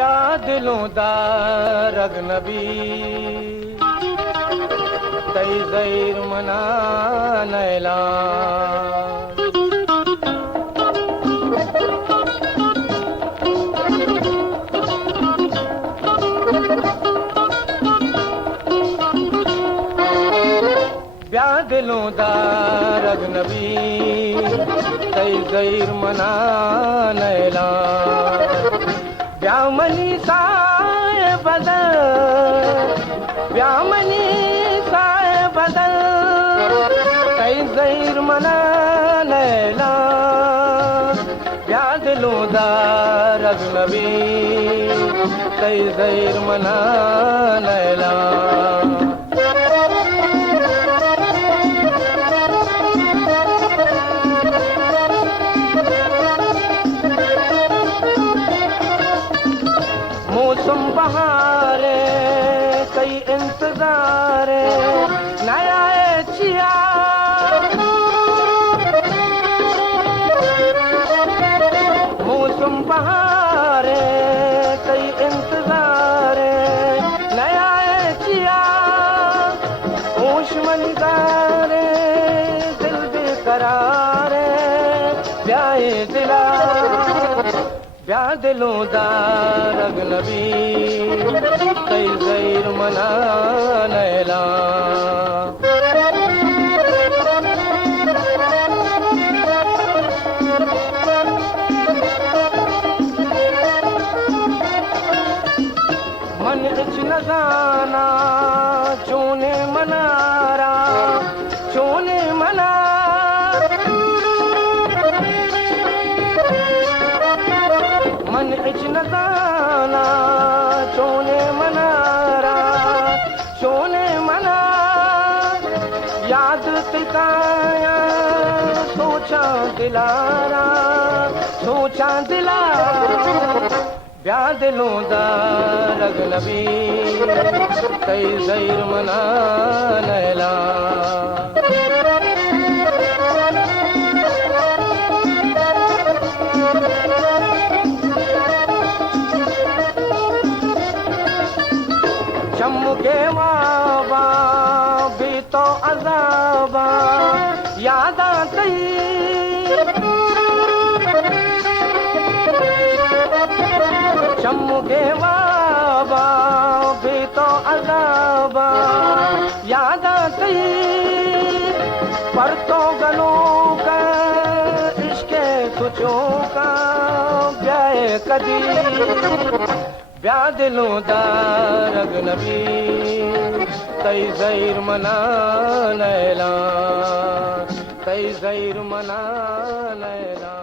ब्या दिलों दा रग नबी तई ज़हीर मना नैला ब्या दिलों दा रग नबी तई ज़हीर मना नैला ब्या मनी साए बदल ब्या मनी साए बदल तई ज़हीर मना नैला ब्या दिलों दा रग नबी तई ज़हीर मना नैला मौसम बहारे कई इंतजार नया चिया मौसम बहारे कई इंतजार नया चिया होश मंगारे दिल बेकरार ब्याए दिला ब्या दिलों दा रग नबी तई ज़हीर मना नैला मन इच न जाना चोने मनारा चोने मना मन इच न जाना चोने मनारा चोने मना याद तिकाया सोचा दिलारा सोचा दिलारा ब्या दिलों दा रग नबी तई ज़हीर मना नैला चमके वाबा भी तो अज़ाबा याद आती चमके वाबा भी तो अज़ाबा याद आती पर तो गलों का इश्क़े तुझों का ब्याए कदी ब्या दिलों दा रग नबी तई ज़हीर मना नैला तई ज़हीर मना नैला।